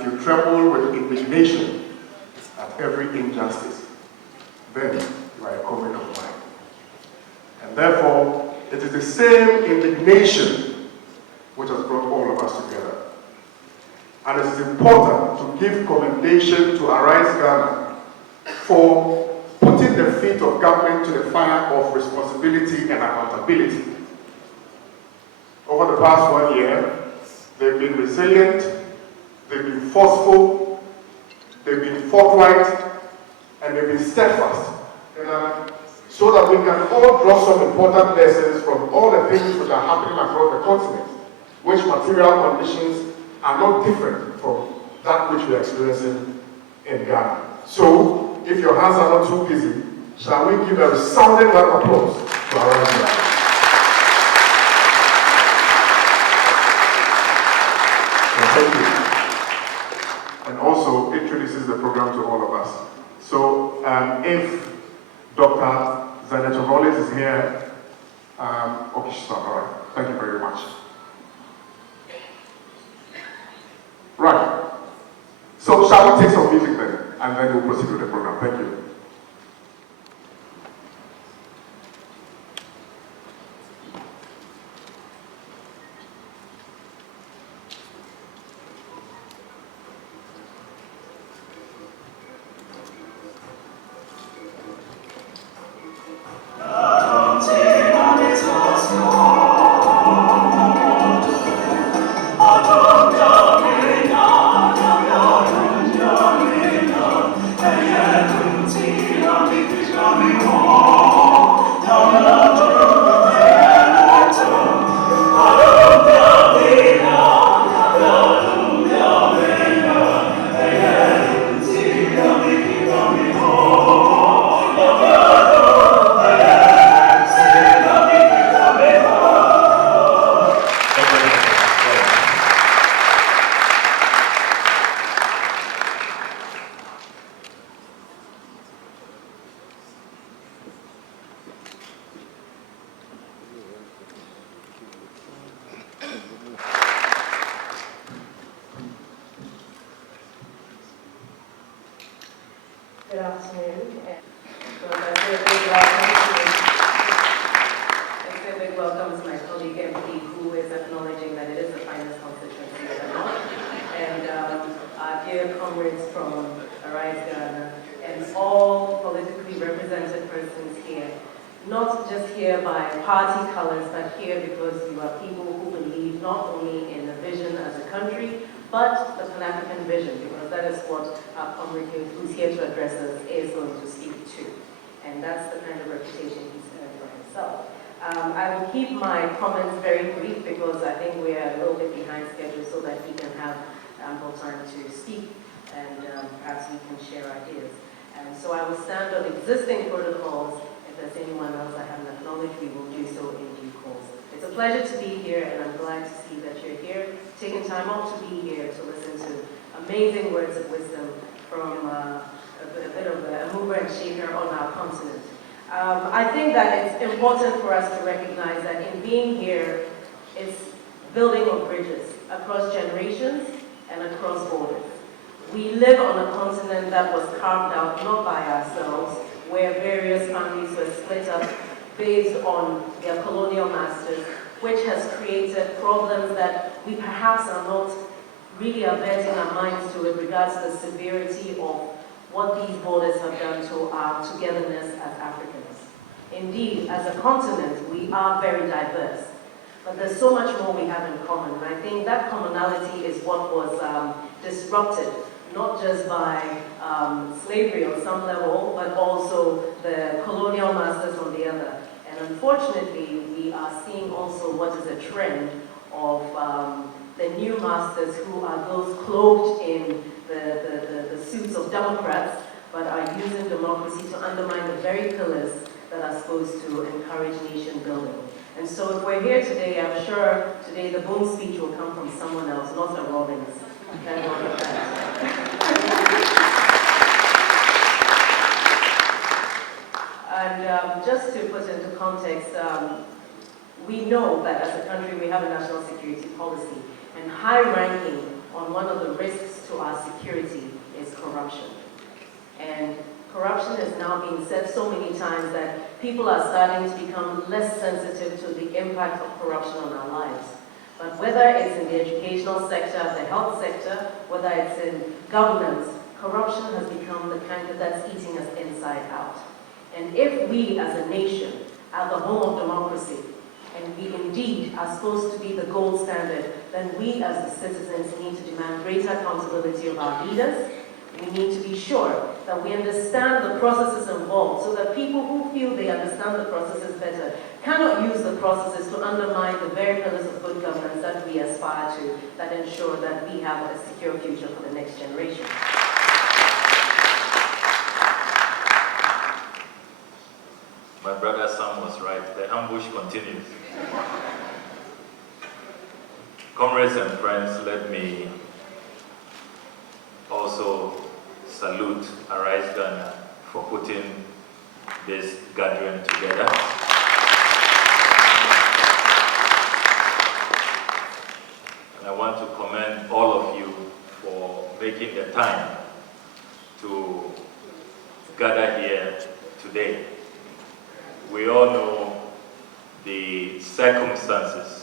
if you tremble with indignation at every injustice, then you are a comrade of mine. And therefore, it is the same indignation which has brought all of us together. And it is important to give commendation to Arise Ghana for putting the feet of government to the fire of responsibility and accountability. Over the past 1 year, they've been resilient, they've been forceful, they've been forthright, and they've been steadfast. So that we can all draw some important lessons from all the things which are happening across the continent, which material conditions are not different from that which we are experiencing in Ghana. So, if your hands are not too busy, shall we give a resounding round of applause to our Ghana? Thank you. And also introduces the program to all of us. So, if Dr. Zanetor Rawlings is here, okay, she's not, all right. Thank you very much. Right. So, shall we take some music then? And then we'll proceed with the program. Thank you. Good afternoon. A big welcome to my colleague MP, who is acknowledging that it is the finest constituency of the North, and our dear comrades from Arise Ghana, and all politically represented persons here. Not just here by party colors, but here because you are people who believe not only in a vision as a country, but the Pan-African vision, because that is what our comrade who's here to address us is going to speak to. And that's the kind of reputation he's earned for himself. I will keep my comments very brief because I think we are a little bit behind schedule so that he can have ample time to speak and perhaps we can share ideas. And so I will stand on existing protocols. If there's anyone else I haven't acknowledged, we will do so in due course. It's a pleasure to be here, and I'm glad to see that you're here, taking time off to be here to listen to amazing words of wisdom from a bit of a mover and shaker on our continent. I think that it's important for us to recognize that in being here, it's building of bridges across generations and across borders. We live on a continent that was carved out not by ourselves, where various families were split up based on their colonial masters, which has created problems that we perhaps are not really averting our minds to with regards to the severity of what these borders have done to our togetherness as Africans. Indeed, as a continent, we are very diverse, but there's so much more we have in common, and I think that commonality is what was disrupted, not just by slavery on some level, but also the colonial masters on the other. And unfortunately, we are seeing also what is a trend of the new masters who are those cloaked in the suits of Democrats, but are using democracy to undermine the very pillars that are supposed to encourage nation building. And so if we're here today, I'm sure today the boom speech will come from someone else, not a Rawlings. And just to put into context, we know that as a country we have a national security policy, and high ranking on one of the risks to our security is corruption. And corruption is now being said so many times that people are starting to become less sensitive to the impact of corruption on our lives. But whether it's in the educational sector, the health sector, whether it's in governance, corruption has become the canker that's eating us inside out. And if we as a nation are the home of democracy, and we indeed are supposed to be the gold standard, then we as the citizens need to demand greater accountability of our leaders. We need to be sure that we understand the processes involved so that people who feel they understand the processes better cannot use the processes to undermine the very pillars of good governance that we aspire to, that ensure that we have a secure future for the next generation. My brother Sam was right. The ambush continues. Comrades and friends, let me also salute Arise Ghana for putting this gathering together. And I want to commend all of you for making the time to gather here today. We all know the circumstances